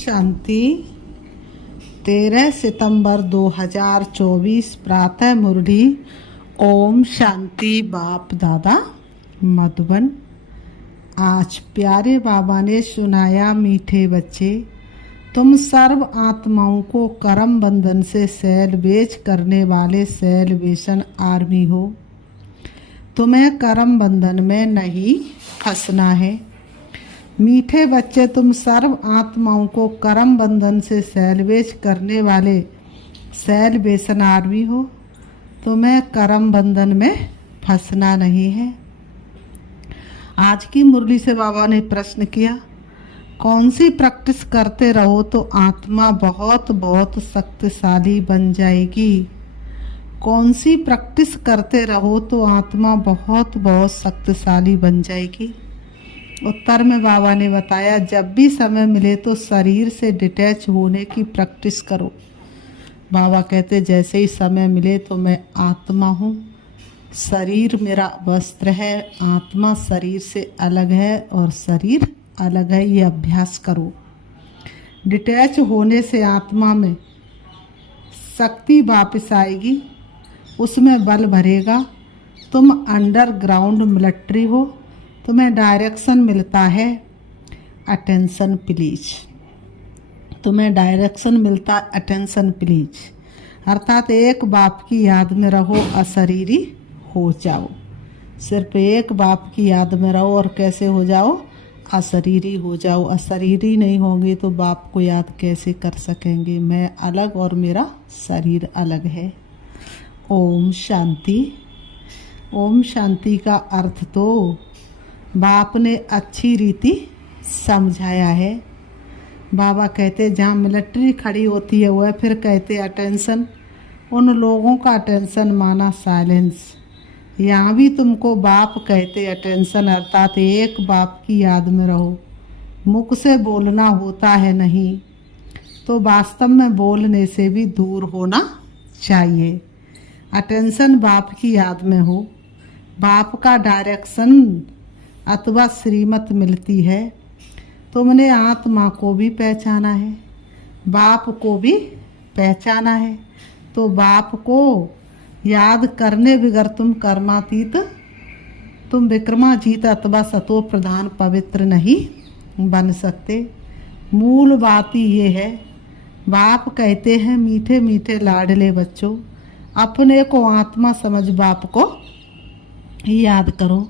शांति। 13 सितंबर 2024 प्रातः मुरली। ओम शांति। बाप दादा मधुबन। आज प्यारे बाबा ने सुनाया, मीठे बच्चे, तुम सर्व आत्माओं को कर्म बंधन से सेलिब्रेट करने वाले सेलिब्रेशन आर्मी हो। तुम्हें कर्म बंधन में नहीं फंसना है। मीठे बच्चे, तुम सर्व आत्माओं को कर्म बंधन से सेलिब्रेट करने वाले सेलिब्रेशन आर्मी हो। तुम्हें कर्म बंधन में फंसना नहीं है। आज की मुरली से बाबा ने प्रश्न किया, कौन सी प्रैक्टिस करते रहो तो आत्मा बहुत बहुत शक्तिशाली बन जाएगी। कौन सी प्रैक्टिस करते रहो तो आत्मा बहुत बहुत शक्तिशाली बन जाएगी। उत्तर में बाबा ने बताया, जब भी समय मिले तो शरीर से डिटैच होने की प्रैक्टिस करो। बाबा कहते, जैसे ही समय मिले तो मैं आत्मा हूँ, शरीर मेरा वस्त्र है, आत्मा शरीर से अलग है और शरीर अलग है, ये अभ्यास करो। डिटैच होने से आत्मा में शक्ति वापस आएगी, उसमें बल भरेगा। तुम अंडरग्राउंड मिलिट्री हो, तुम्हें डायरेक्शन मिलता है, अटेंशन प्लीज। तुम्हें डायरेक्शन मिलता है, अटेंशन प्लीज। अर्थात एक बाप की याद में रहो, अशरीरी हो जाओ। सिर्फ एक बाप की याद में रहो और कैसे हो जाओ, अशरीरी हो जाओ। अशरीरी नहीं होंगे तो बाप को याद कैसे कर सकेंगे। मैं अलग और मेरा शरीर अलग है। ओम शांति। ओम शांति का अर्थ तो बाप ने अच्छी रीति समझाया है। बाबा कहते, जहाँ मिलिट्री खड़ी होती है वह फिर कहते अटेंशन। उन लोगों का अटेंशन माना साइलेंस। यहाँ भी तुमको बाप कहते अटेंशन, अर्थात एक बाप की याद में रहो। मुख से बोलना होता है नहीं, तो वास्तव में बोलने से भी दूर होना चाहिए। अटेंशन बाप की याद में हो, बाप का डायरेक्शन अथवा श्रीमत मिलती है। तुमने आत्मा को भी पहचाना है, बाप को भी पहचाना है, तो बाप को याद करने बगैर तुम कर्मातीत, तुम विक्रमाजीत अथवा सतो प्रधान पवित्र नहीं बन सकते। मूल बात ही ये है। बाप कहते हैं, मीठे मीठे लाडले बच्चों, अपने को आत्मा समझ बाप को याद करो।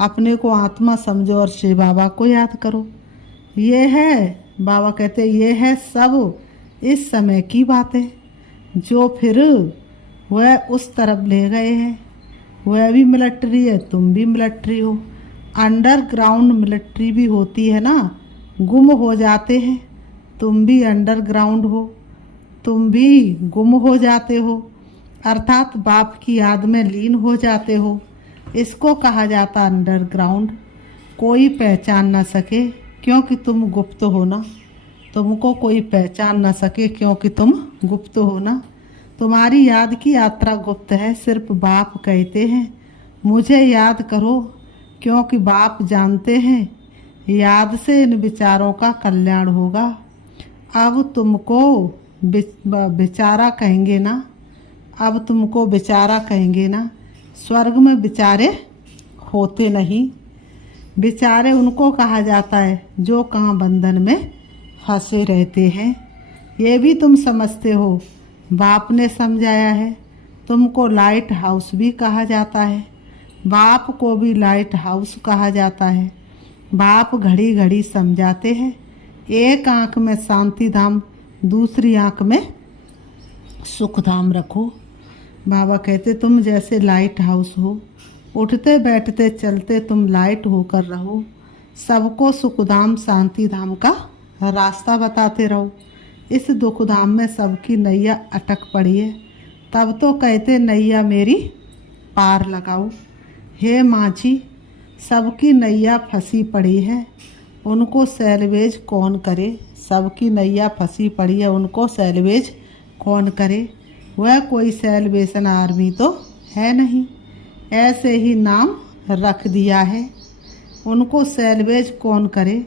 अपने को आत्मा समझो और श्री बाबा को याद करो। ये है, बाबा कहते, ये है सब इस समय की बातें। जो फिर वह उस तरफ ले गए हैं, वह भी मिलिट्री है, तुम भी मिलिट्री हो। अंडरग्राउंड मिलिट्री भी होती है ना, गुम हो जाते हैं, तुम भी अंडरग्राउंड हो, तुम भी गुम हो जाते हो, अर्थात बाप की याद में लीन हो जाते हो। इसको कहा जाता अंडरग्राउंड। कोई पहचान ना सके क्योंकि तुम गुप्त हो ना, तुमको कोई पहचान ना सके क्योंकि तुम गुप्त हो ना। तुम्हारी याद की यात्रा गुप्त है। सिर्फ बाप कहते हैं, मुझे याद करो, क्योंकि बाप जानते हैं याद से इन विचारों का कल्याण होगा। अब तुमको बेचारा कहेंगे ना, अब तुमको बेचारा कहेंगे ना। स्वर्ग में बेचारे होते नहीं, बेचारे उनको कहा जाता है जो कहाँ बंधन में फंसे रहते हैं। ये भी तुम समझते हो, बाप ने समझाया है। तुमको लाइट हाउस भी कहा जाता है, बाप को भी लाइट हाउस कहा जाता है। बाप घड़ी घड़ी समझाते हैं, एक आँख में शांति धाम, दूसरी आँख में सुख धाम रखो। बाबा कहते, तुम जैसे लाइट हाउस हो, उठते बैठते चलते तुम लाइट होकर रहो। सबको सुखधाम शांति धाम का रास्ता बताते रहो। इस दुखधाम में सबकी नैया अटक पड़ी है, तब तो कहते नैया मेरी पार लगाओ। हे माझी, सबकी नैया फंसी पड़ी है, उनको सैलवेज कौन करे। सबकी नैया फंसी पड़ी है, उनको सैलवेज कौन करे। वह कोई सेलिब्रेशन आर्मी तो है नहीं, ऐसे ही नाम रख दिया है। उनको सैलवेज कौन करे।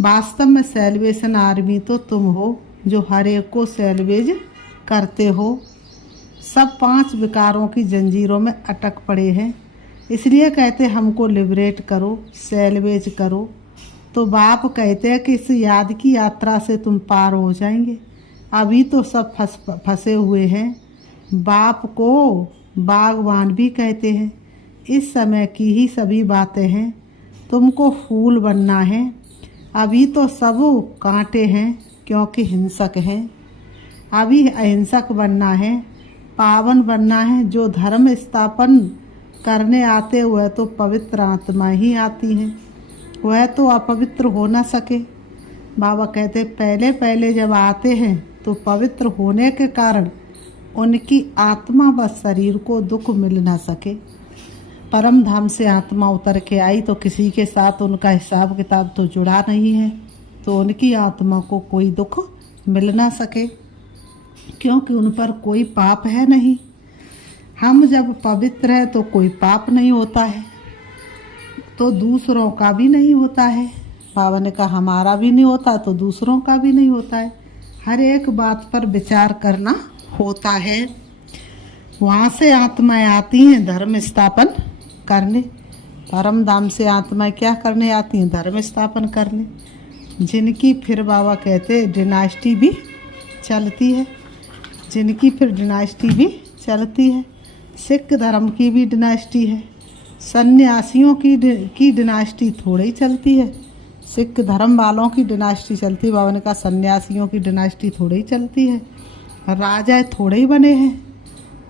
वास्तव में सेलिब्रेशन आर्मी तो तुम हो जो हर एक को सेलिब्रेज करते हो। सब 5 विकारों की जंजीरों में अटक पड़े हैं, इसलिए कहते हमको लिबरेट करो, सेलिब्रेज करो। तो बाप कहते हैं कि इस याद की यात्रा से तुम पार हो जाएंगे। अभी तो सब फंसे हुए हैं। बाप को बागवान भी कहते हैं। इस समय की ही सभी बातें हैं। तुमको फूल बनना है। अभी तो सब कांटे हैं क्योंकि हिंसक हैं। अभी अहिंसक बनना है, पावन बनना है। जो धर्म स्थापन करने आते वह तो पवित्र आत्मा ही आती हैं, वह तो अपवित्र हो न सके। बाबा कहते पहले पहले जब आते हैं तो पवित्र होने के कारण उनकी आत्मा व शरीर को दुख मिल न सके। परम धाम से आत्मा उतर के आई तो किसी के साथ उनका हिसाब किताब तो जुड़ा नहीं है, तो उनकी आत्मा को कोई दुख मिल ना सके, क्योंकि उन पर कोई पाप है नहीं। हम जब पवित्र है तो कोई पाप नहीं होता है, तो दूसरों का भी नहीं होता है। बाबा ने कहा हमारा भी नहीं होता तो दूसरों का भी नहीं होता है। हर एक बात पर विचार करना होता है। वहाँ से आत्माएं आती हैं धर्म स्थापन करने। परम धाम से आत्माएं क्या करने आती हैं? धर्म स्थापन करने। जिनकी फिर बाबा कहते डिनास्टी भी चलती है, जिनकी फिर डिनास्टी भी चलती है। सिख धर्म की भी डिनास्टी है, सन्यासियों की डिनास्टी थोड़ी ही चलती है। सिख धर्म वालों की डिनास्टी चलती है। बाबा ने कहा सन्यासियों की डिनास्टी थोड़ी ही चलती है, राजा थोड़े ही बने हैं।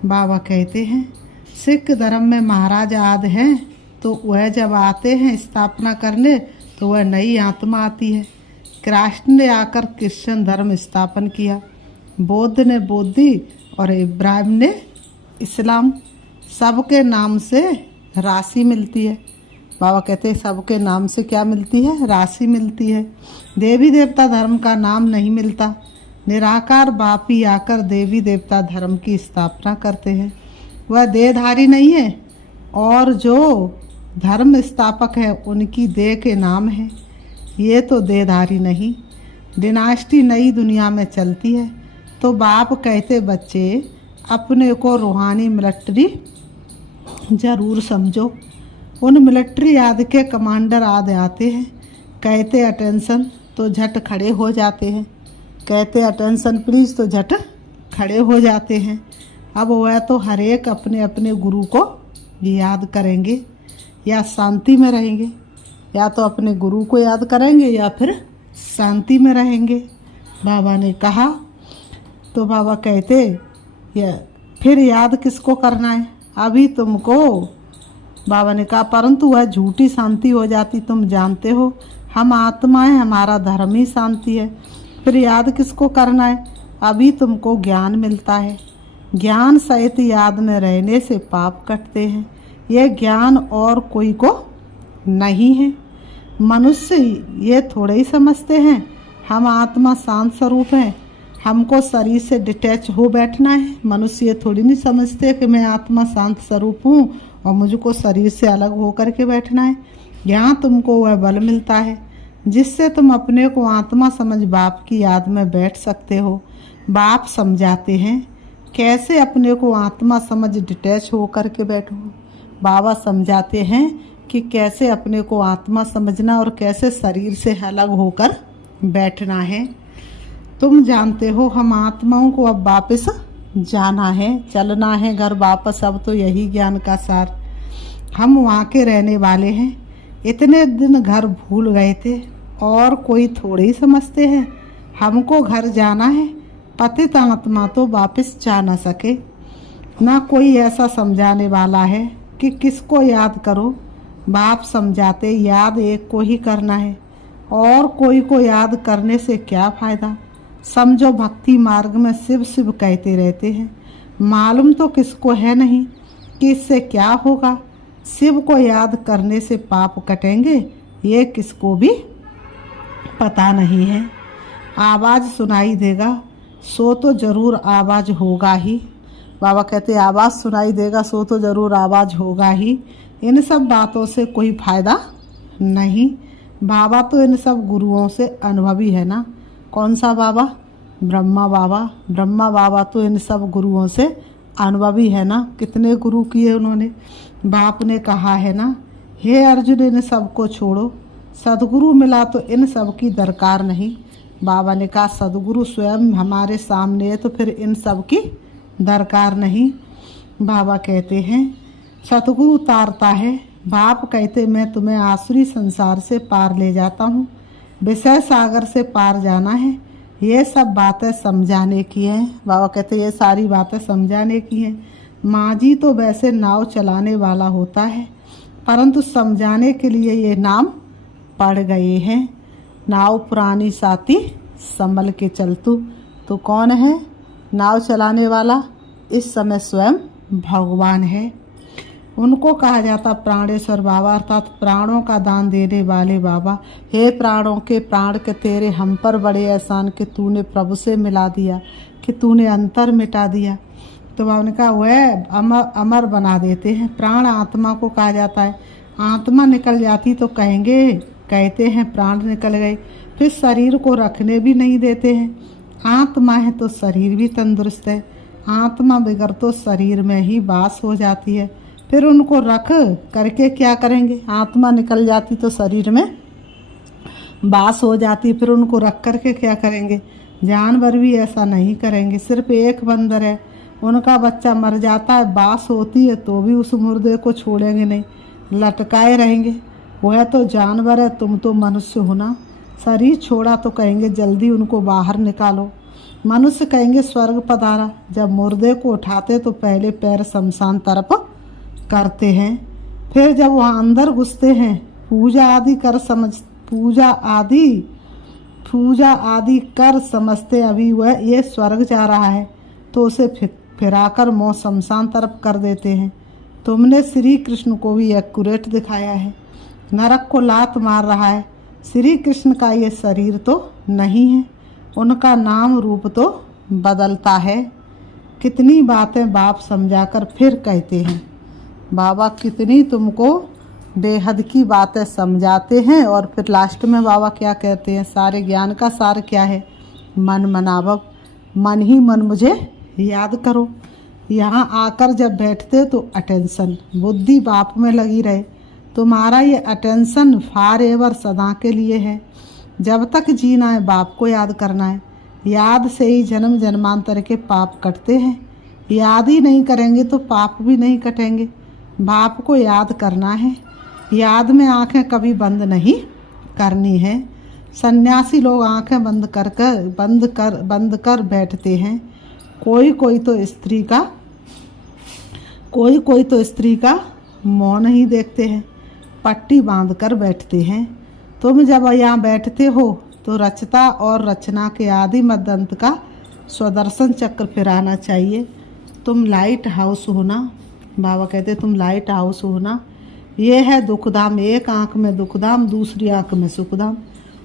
बाबा कहते हैं सिख धर्म में महाराज आदि हैं, तो वह जब आते हैं स्थापना करने तो वह नई आत्मा आती है। कृष्ण ने आकर क्रिश्चियन धर्म स्थापन किया, बौद्ध ने बौद्धि और इब्राहिम ने इस्लाम। सबके नाम से राशि मिलती है। बाबा कहते हैं सबके नाम से क्या मिलती है? राशि मिलती है। देवी देवता धर्म का नाम नहीं मिलता। निराकार बाप ही आकर देवी देवता धर्म की स्थापना करते हैं। वह देहधारी नहीं है, और जो धर्म स्थापक है उनकी देह के नाम है। ये तो देहधारी नहीं। डिनास्टी नई दुनिया में चलती है। तो बाप कहते बच्चे अपने को रूहानी मिलिट्री जरूर समझो। उन मिलिट्री आदि के कमांडर आदि आते हैं, कहते अटेंशन तो झट खड़े हो जाते हैं, कहते अटेंशन प्लीज तो झट खड़े हो जाते हैं। अब वह तो हर एक अपने अपने गुरु को याद करेंगे, या शांति में रहेंगे, या तो अपने गुरु को याद करेंगे या फिर शांति में रहेंगे। बाबा ने कहा तो बाबा कहते फिर याद किसको करना है? अभी तुमको बाबा ने कहा परंतु वह झूठी शांति हो जाती। तुम जानते हो हम आत्माएं, हमारा धर्म ही शांति है। फिर याद किसको करना है? अभी तुमको ज्ञान मिलता है। ज्ञान सहित याद में रहने से पाप कटते हैं। यह ज्ञान और कोई को नहीं है। मनुष्य ये थोड़े ही समझते हैं हम आत्मा शांत स्वरूप हैं, हमको शरीर से डिटैच हो बैठना है। मनुष्य ये थोड़ी नहीं समझते कि मैं आत्मा शांत स्वरूप हूँ और मुझको शरीर से अलग होकर के बैठना है। यहाँ तुमको वह बल मिलता है जिससे तुम अपने को आत्मा समझ बाप की याद में बैठ सकते हो। बाप समझाते हैं कैसे अपने को आत्मा समझ डिटैच होकर के बैठो। बाबा समझाते हैं कि कैसे अपने को आत्मा समझना और कैसे शरीर से अलग होकर बैठना है। तुम जानते हो हम आत्माओं को अब वापस जाना है, चलना है घर वापस। अब तो यही ज्ञान का सार। हम वहाँ के रहने वाले हैं। इतने दिन घर भूल गए थे और कोई थोड़े ही समझते हैं हमको घर जाना है। पतित आत्मा तो वापस जा न सके। ना कोई ऐसा समझाने वाला है कि किसको याद करो। बाप समझाते याद एक को ही करना है, और कोई को याद करने से क्या फ़ायदा। समझो भक्ति मार्ग में शिव शिव कहते रहते हैं, मालूम तो किसको है नहीं कि इससे क्या होगा। शिव को याद करने से पाप कटेंगे ये किसको भी पता नहीं है। आवाज़ सुनाई देगा सो तो ज़रूर आवाज़ होगा ही। बाबा कहते आवाज़ सुनाई देगा सो तो ज़रूर आवाज़ होगा ही। इन सब बातों से कोई फ़ायदा नहीं। बाबा तो इन सब गुरुओं से अनुभवी है ना। कौन सा बाबा? ब्रह्मा बाबा। ब्रह्मा बाबा तो इन सब गुरुओं से अनुभवी है ना। कितने गुरु किए उन्होंने। बाप ने कहा है ना, हे अर्जुन इन सबको छोड़ो, सदगुरु मिला तो इन सब की दरकार नहीं। बाबा ने कहा सदगुरु स्वयं हमारे सामने है तो फिर इन सब की दरकार नहीं। बाबा कहते हैं सतगुरु तारता है। बाप कहते मैं तुम्हें आसुरी संसार से पार ले जाता हूँ, विषय सागर से पार जाना है। ये सब बातें समझाने की हैं। बाबा कहते ये सारी बातें समझाने की हैं। माँझी तो वैसे नाव चलाने वाला होता है, परंतु समझाने के लिए ये नाम पड़ गए हैं। नाव पुरानी साथी संभल के चलतू। तो कौन है नाव चलाने वाला? इस समय स्वयं भगवान है। उनको कहा जाता प्राणेश्वर बाबा, अर्थात प्राणों का दान देने वाले बाबा। हे प्राणों के प्राण के तेरे हम पर बड़े एहसान कि तूने प्रभु से मिला दिया, कि तूने अंतर मिटा दिया। तो बाबा ने कहा वह अमर बना देते हैं। प्राण आत्मा को कहा जाता है। आत्मा निकल जाती तो कहते हैं प्राण निकल गए। फिर शरीर को रखने भी नहीं देते हैं। आत्मा है तो शरीर भी तंदुरुस्त है। आत्मा बिगड़ तो शरीर में ही वास हो जाती है। फिर उनको रख करके क्या करेंगे? आत्मा निकल जाती तो शरीर में वास हो जाती, फिर उनको रख करके क्या करेंगे? जानवर भी ऐसा नहीं करेंगे। सिर्फ एक बंदर है, उनका बच्चा मर जाता है, बास होती है तो भी उस मुर्दे को छोड़ेंगे नहीं, लटकाए रहेंगे। वह तो जानवर है, तुम तो मनुष्य हो ना। शरीर छोड़ा तो कहेंगे जल्दी उनको बाहर निकालो। मनुष्य कहेंगे स्वर्ग पधारा। जब मुर्दे को उठाते तो पहले पैर शमशान तरफ करते हैं, फिर जब वहाँ अंदर घुसते हैं पूजा आदि कर समझते अभी वह ये स्वर्ग जा रहा है, तो उसे फिराकर मोह शमशान तरफ कर देते हैं। तुमने श्री कृष्ण को भी एक्यूरेट दिखाया है। नरक को लात मार रहा है। श्री कृष्ण का ये शरीर तो नहीं है, उनका नाम रूप तो बदलता है। कितनी बातें बाप समझाकर फिर कहते हैं। बाबा कितनी तुमको बेहद की बातें समझाते हैं और फिर लास्ट में बाबा क्या कहते हैं? सारे ज्ञान का सार क्या है? मन मनाभव। मन ही मन मुझे याद करो। यहाँ आकर जब बैठते तो अटेंशन बुद्धि बाप में लगी रहे। तुम्हारा ये अटेंशन फॉर एवर सदा के लिए है। जब तक जीना है बाप को याद करना है। याद से ही जन्म जन्मांतर के पाप कटते हैं। याद ही नहीं करेंगे तो पाप भी नहीं कटेंगे। बाप को याद करना है। याद में आंखें कभी बंद नहीं करनी है। सन्यासी लोग आंखें बंद कर बैठते हैं। कोई कोई तो स्त्री का मुँह नहीं देखते हैं, पट्टी बांध कर बैठते हैं। तुम जब यहाँ बैठते हो तो रचता और रचना के आदि मध्यंत का स्वदर्शन चक्र फिराना चाहिए। तुम लाइट हाउस हो ना। बाबा कहते तुम लाइट हाउस हो ना। ये है दुखधाम। एक आंख में दुखधाम, दूसरी आंख में सुखधाम।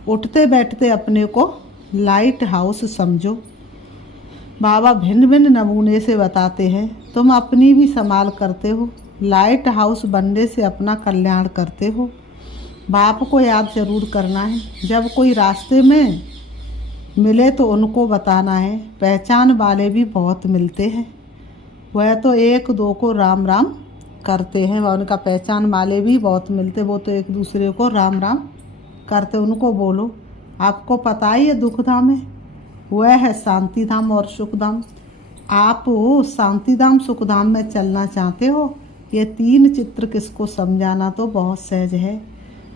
उठते बैठते अपने को लाइट हाउस समझो। बाबा भिन्न भिन्न नमूने से बताते हैं। तुम अपनी भी संभाल करते हो, लाइट हाउस बनने से अपना कल्याण करते हो। बाप को याद जरूर करना है। जब कोई रास्ते में मिले तो उनको बताना है। पहचान वाले भी बहुत मिलते हैं, वह तो एक दो को राम राम करते हैं। वह उनका पहचान वाले भी बहुत मिलते, वो तो एक दूसरे को राम राम करते। उनको बोलो आपको पता ही है दुख धाम है, वह है शांति धाम और सुख धाम। आप शांति धाम सुख धाम में चलना चाहते हो। ये तीन चित्र किसको समझाना तो बहुत सहज है।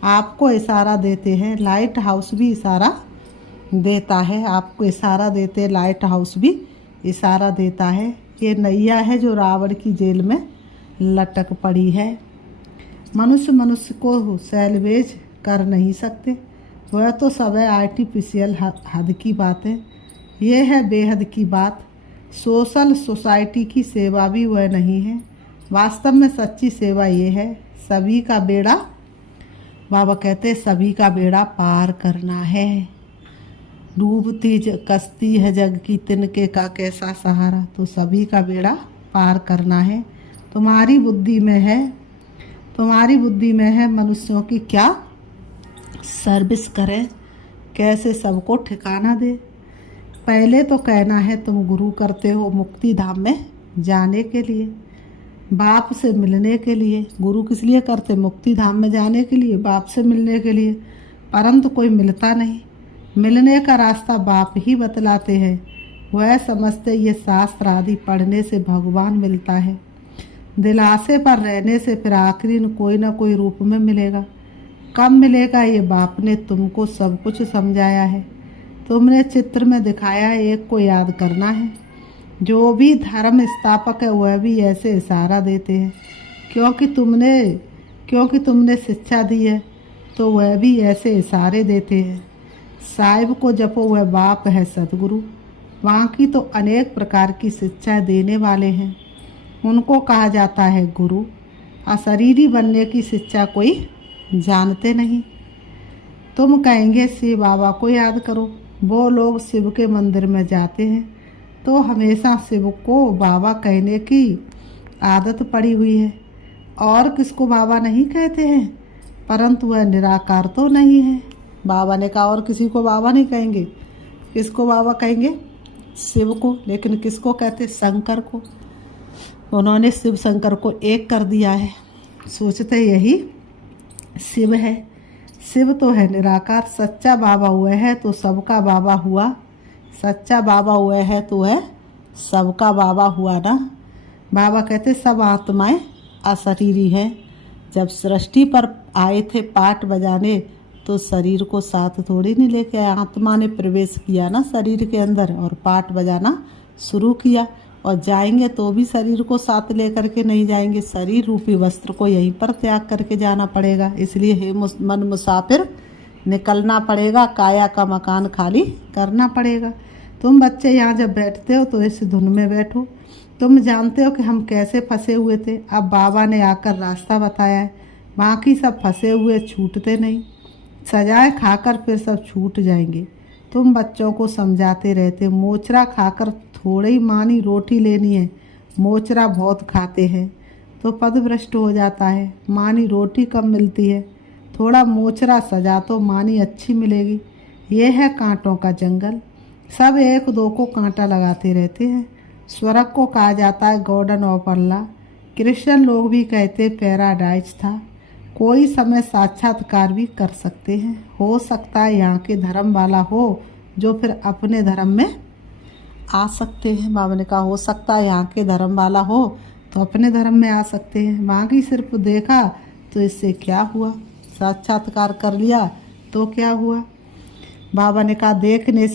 आपको इशारा देते हैं, लाइट हाउस भी इशारा देता है। आपको इशारा देते, लाइट हाउस भी इशारा देता है। ये नैया है जो रावण की जेल में लटक पड़ी है। मनुष्य को सैलवेज कर नहीं सकते, वह तो सब है आर्टिफिशियल हद की बात है। यह है बेहद की बात। सोशल सोसाइटी की सेवा भी वह नहीं है। वास्तव में सच्ची सेवा ये है, सभी का बेड़ा, बाबा कहते सभी का बेड़ा पार करना है। डूबती कश्ती है जग की, तिनके का कैसा सहारा। तो सभी का बेड़ा पार करना है। तुम्हारी बुद्धि में है मनुष्यों की क्या सर्विस करे, कैसे सबको ठिकाना दे। पहले तो कहना है तुम गुरु करते हो मुक्ति धाम में जाने के लिए, बाप से मिलने के लिए। गुरु किस लिए करते? मुक्ति धाम में जाने के लिए, बाप से मिलने के लिए। परंतु कोई मिलता नहीं। मिलने का रास्ता बाप ही बतलाते हैं। वह समझते ये शास्त्र आदि पढ़ने से भगवान मिलता है। दिलासे पर रहने से फिर आखिरी में कोई ना कोई रूप में मिलेगा। कब मिलेगा ये बाप ने तुमको सब कुछ समझाया है। तुमने चित्र में दिखाया है, एक को याद करना है। जो भी धर्म स्थापक है वह भी ऐसे इशारा देते हैं, क्योंकि तुमने शिक्षा दी है तो वह भी ऐसे इशारे देते हैं। साहिब को जपो, वह बाप है सदगुरु। वहाँ की तो अनेक प्रकार की शिक्षा देने वाले हैं, उनको कहा जाता है गुरु। अशरीरी बनने की शिक्षा कोई जानते नहीं। तुम कहेंगे शिव बाबा को याद करो। वो लोग शिव के मंदिर में जाते हैं तो हमेशा शिव को बाबा कहने की आदत पड़ी हुई है, और किसको बाबा नहीं कहते हैं। परंतु वह निराकार तो नहीं है। बाबा ने कहा और किसी को बाबा नहीं कहेंगे। किसको बाबा कहेंगे? शिव को। लेकिन किसको कहते? शंकर को। उन्होंने शिव शंकर को एक कर दिया है। सोचते यही शिव है। शिव तो है निराकार। सच्चा बाबा हुआ है तो सबका बाबा हुआ। सच्चा बाबा हुआ है तो वह सबका बाबा हुआ ना। बाबा कहते सब आत्माएं अशरीरी हैं। जब सृष्टि पर आए थे पाठ बजाने तो शरीर को साथ थोड़ी नहीं लेके आए। आत्मा ने प्रवेश किया ना शरीर के अंदर और पाठ बजाना शुरू किया। और जाएंगे तो भी शरीर को साथ लेकर के नहीं जाएंगे। शरीर रूपी वस्त्र को यहीं पर त्याग करके जाना पड़ेगा। इसलिए हे मन मुसाफिर, निकलना पड़ेगा। काया का मकान खाली करना पड़ेगा। तुम बच्चे यहाँ जब बैठते हो तो इस धुन में बैठो। तुम जानते हो कि हम कैसे फंसे हुए थे। अब बाबा ने आकर रास्ता बताया है। बाकी सब फंसे हुए छूटते नहीं। सजाए खाकर फिर सब छूट जाएंगे। तुम बच्चों को समझाते रहते। मोचरा खाकर थोड़ी मानी रोटी लेनी है। मोचरा बहुत खाते हैं तो पदभ्रष्ट हो जाता है। मानी रोटी कम मिलती है। थोड़ा मोचरा सजा तो मानी अच्छी मिलेगी। ये है कांटों का जंगल। सब एक दो को कांटा लगाते रहते हैं। स्वर्ग को कहा जाता है गॉर्डन ऑफ अल्लाह। क्रिश्चियन लोग भी कहते पैराडाइज था। कोई समय साक्षात्कार भी कर सकते हैं। हो सकता है यहाँ के धर्म वाला हो जो फिर अपने धर्म में आ सकते हैं। बाबा ने कहा हो सकता है यहाँ के धर्म वाला हो तो अपने धर्म में आ सकते हैं। वहाँ की सिर्फ देखा तो इससे क्या हुआ? साक्षात्कार कर लिया तो क्या हुआ? बाबा ने कहा देखने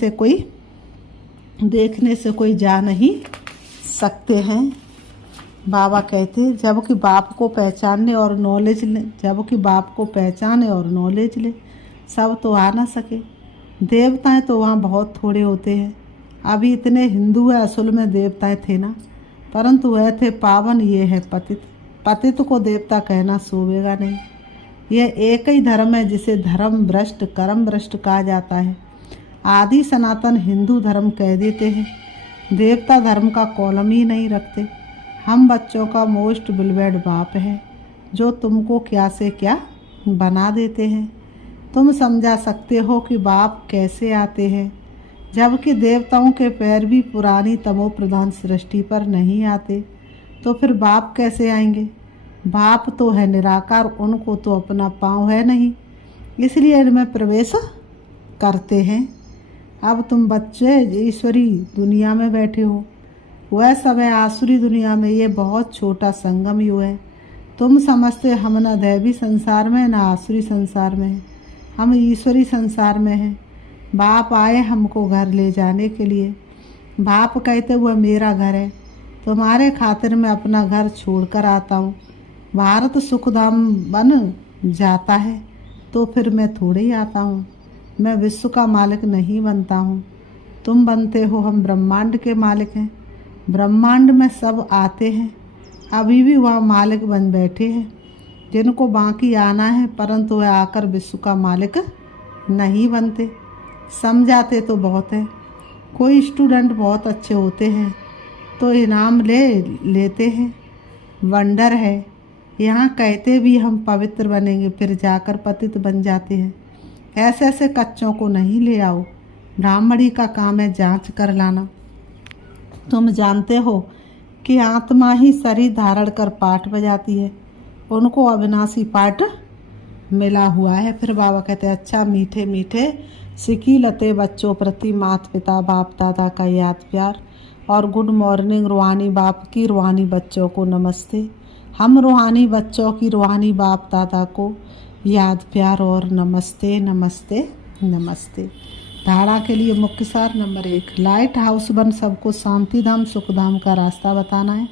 से कोई जा नहीं सकते हैं। बाबा कहते जबकि बाप को पहचानने और नॉलेज ले सब तो आ ना सके। देवताएं तो वहाँ बहुत थोड़े होते हैं। अभी इतने हिंदू है, असल में देवताएं थे ना, परंतु वह थे पावन। ये है पतित। पतित को देवता कहना शोभेगा नहीं। यह एक ही धर्म है जिसे धर्म भ्रष्ट कर्म भ्रष्ट कहा जाता है। आदि सनातन हिंदू धर्म कह देते हैं। देवता धर्म का कॉलम ही नहीं रखते। हम बच्चों का मोस्ट बिलवेड बाप है जो तुमको क्या से क्या बना देते हैं। तुम समझा सकते हो कि बाप कैसे आते हैं, जबकि देवताओं के पैर भी पुरानी तमो प्रधान सृष्टि पर नहीं आते, तो फिर बाप कैसे आएंगे? बाप तो है निराकार, उनको तो अपना पाँव है नहीं, इसलिए इनमें प्रवेश करते हैं। अब तुम बच्चे ईश्वरी दुनिया में बैठे हो, वह सब है आसुरी दुनिया में। ये बहुत छोटा संगम युग है। तुम समझते हम न दैवी संसार में न आसुरी संसार में हैं, हम ईश्वरी संसार में हैं। बाप आए हमको घर ले जाने के लिए। बाप कहते हुए मेरा घर है, तुम्हारे खातिर मैं अपना घर छोड़कर आता हूँ। भारत सुखधाम बन जाता है तो फिर मैं थोड़े ही आता हूँ। मैं विश्व का मालिक नहीं बनता हूँ, तुम बनते हो। हम ब्रह्मांड के मालिक हैं। ब्रह्मांड में सब आते हैं, अभी भी वह मालिक बन बैठे हैं जिनको बाकी आना है, परंतु वह आकर विश्व का मालिक नहीं बनते। समझाते तो बहुत है। कोई स्टूडेंट बहुत अच्छे होते हैं तो इनाम लेते हैं। वंडर है। यहाँ कहते भी हम पवित्र बनेंगे, फिर जाकर पतित बन जाते हैं। ऐसे ऐसे कच्चों को नहीं ले आओ। ब्राह्मणी का काम है जांच कर लाना। तुम जानते हो कि आत्मा ही शरीर धारण कर पाठ बजाती है, उनको अविनाशी पाठ मिला हुआ है। फिर बाबा कहते हैं, अच्छा मीठे मीठे सिकी लते बच्चों प्रति माता पिता बाप दादा का याद प्यार और गुड मॉर्निंग। रूहानी बाप की रूहानी बच्चों को नमस्ते। हम रूहानी बच्चों की रूहानी बाप दादा को याद प्यार और नमस्ते नमस्ते नमस्ते। धारा के लिए मुख्य सार नंबर 1, लाइट हाउस बन सबको शांति धाम सुख धाम का रास्ता बताना है।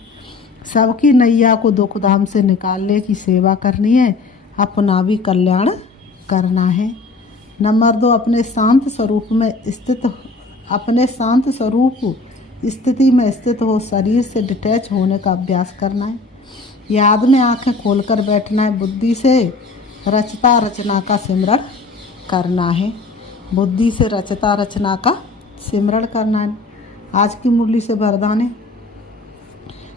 सबकी नैया को दुख धाम से निकालने की सेवा करनी है, अपना भी कल्याण करना है। नंबर 2, अपने शांत स्वरूप स्थिति में स्थित हो शरीर से डिटैच होने का अभ्यास करना है। याद में आंखें खोलकर बैठना है। बुद्धि से रचता रचना का सिमरण करना है। बुद्धि से रचता रचना का सिमरण करना है। आज की मुरली से वरदान है,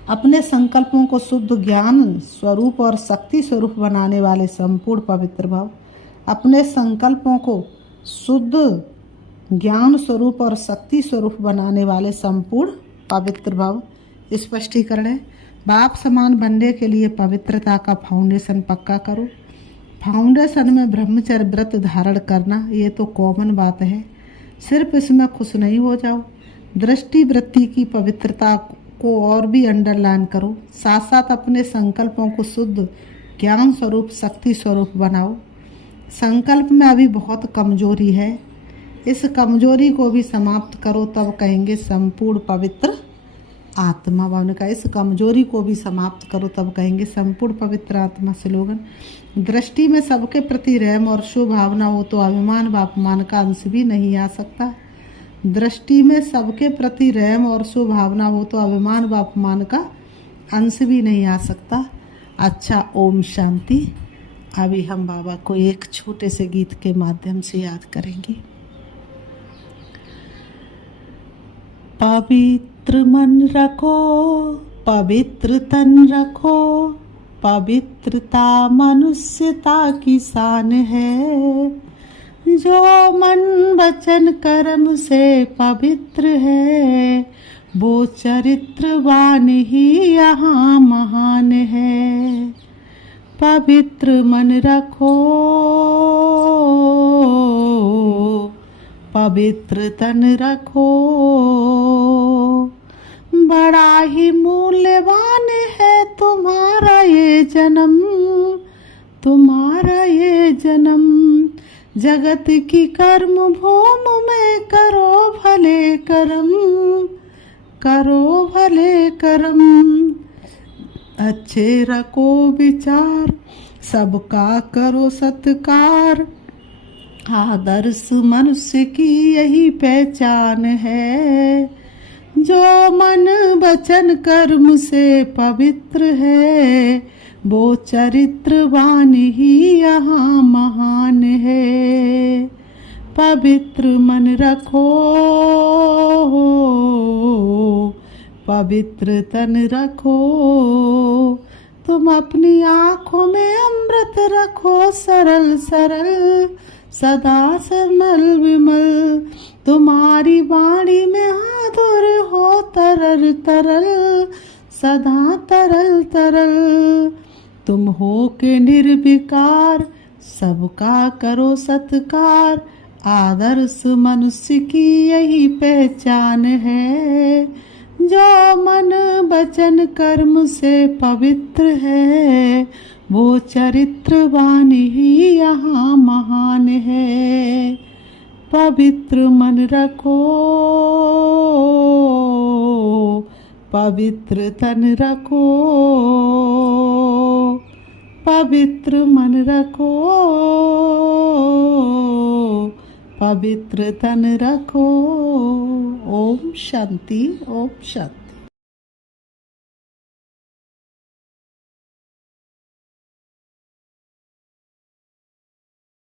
अपने संकल्पों को शुद्ध ज्ञान स्वरूप और शक्ति स्वरूप बनाने वाले संपूर्ण पवित्र भाव। अपने संकल्पों को शुद्ध ज्ञान स्वरूप और शक्ति स्वरूप बनाने वाले संपूर्ण पवित्र भाव। स्पष्टीकरण है, बाप समान बनने के लिए पवित्रता का फाउंडेशन पक्का करो। फाउंडेशन में ब्रह्मचर्य व्रत धारण करना ये तो कॉमन बात है, सिर्फ इसमें खुश नहीं हो जाओ। दृष्टि वृत्ति की पवित्रता को और भी अंडरलाइन करो। साथ साथ अपने संकल्पों को शुद्ध ज्ञान स्वरूप शक्ति स्वरूप बनाओ। संकल्प में अभी बहुत कमजोरी है, इस कमजोरी को भी समाप्त करो, तब कहेंगे संपूर्ण पवित्र आत्मा। भावना का इस कमजोरी को भी समाप्त करो, तब कहेंगे संपूर्ण पवित्र आत्मा। स्लोगन, दृष्टि में सबके प्रति रहम और शुभ भावना हो तो अभिमान व अपमान का अंश भी नहीं आ सकता। दृष्टि में सबके प्रति रहम और शुभ भावना हो तो अभिमान व अपमान का अंश भी नहीं आ सकता। अच्छा, ओम शांति। अभी हम बाबा को एक छोटे से गीत के माध्यम से याद करेंगे। पवित्र मन रखो, पवित्र तन रखो, पवित्रता मनुष्यता की शान है। जो मन वचन कर्म से पवित्र है, वो चरित्रवान ही यहाँ महान है। पवित्र मन रखो, पवित्र तन रखो, बड़ा ही मूल्यवान है तुम्हारा ये जन्म, तुम्हारा ये जन्म। जगत की कर्म भूमि में करो भले कर्म, करो भले कर्म। अच्छे रखो विचार, सबका करो सत्कार, आदर्श मनुष्य की यही पहचान है। जो मन वचन कर्म से पवित्र है, वो चरित्रवान ही यहाँ महान है। पवित्र मन रखो, पवित्र तन रखो, तुम अपनी आँखों में अमृत रखो सरल सरल, सदा समल विमल। तुम्हारी वाणी में आदर हो तरल तरल, सदा तरल तरल। तुम हो के निर्विकार, सबका करो सत्कार, आदर्श मनुष्य की यही पहचान है। जो मन वचन कर्म से पवित्र है, वो चरित्रवान ही यहाँ महान है। पवित्र मन रखो, पवित्र तन रखो, पवित्र मन रखो, पवित्र तन रखो। ओम शांति, ओम शांति।